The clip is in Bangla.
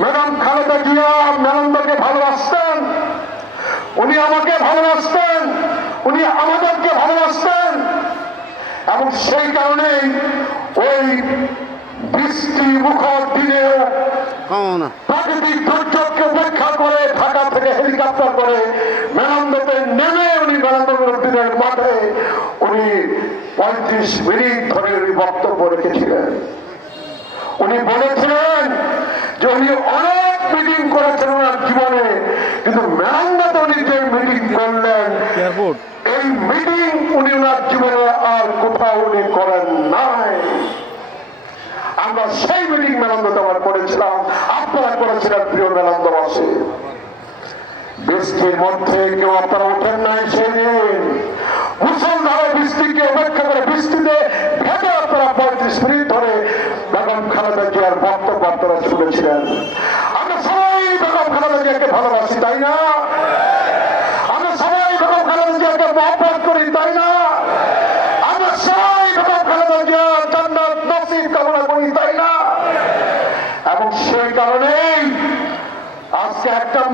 ম্যাডাম খালেদা জিয়া মেননকে ভালোবাসতেন, উনি আমাকে ভালোবাসতেন, উনি আমাদেরকে ভালোবাসতেন। এবং সেই কারণেই ওই বৃষ্টি মুখর দিনেও প্রাকৃতিক দুর্যোগকে উপেক্ষা করে ঢাকা থেকে হেলিকপ্টার করে মেনন্দতে নেমে উনি মেনন্দের মাঠে উনি 35 মিনিট ধরে উনি বক্তব্য রেখেছিলেন। উনি বলেছিলেন যে উনি অনেক মিটিং করেছেন ওনার জীবনে, কিন্তু মেনন্দতে উনি যে মিটিং করলেন এই মিটিং উনি ওনার জীবনে আর কোথাও উনি করেন নাই। আমরা সেই মিটিং মেনন্দতে আমরা করেছিলাম, আপনারা করেছিলেন প্রিয় মেনন্দবাসী। বৃষ্টির মধ্যে কেউ আপনারা ওঠেন নাই সেই দিন। মুসলধারে বৃষ্টিকে উপেক্ষা করে বৃষ্টিতে ভেবে আপনারা 35 মিনিট ধরে বেগম খালেদা জিয়ার বক্তব্য আপনারা শুনেছিলেন। আমরা সবাই বেগম খালেদা জিয়াকে ভালোবাসি, তাই না? আমরা সবাই বেগম খালেদা জিয়াকে মহব্বত করি, তাই না? আমরা সবাই বেগম খালেদা জিয়ার জান্নাত নসিব কামনা করি, তাই না? এবং সেই কারণেই আজকে একটা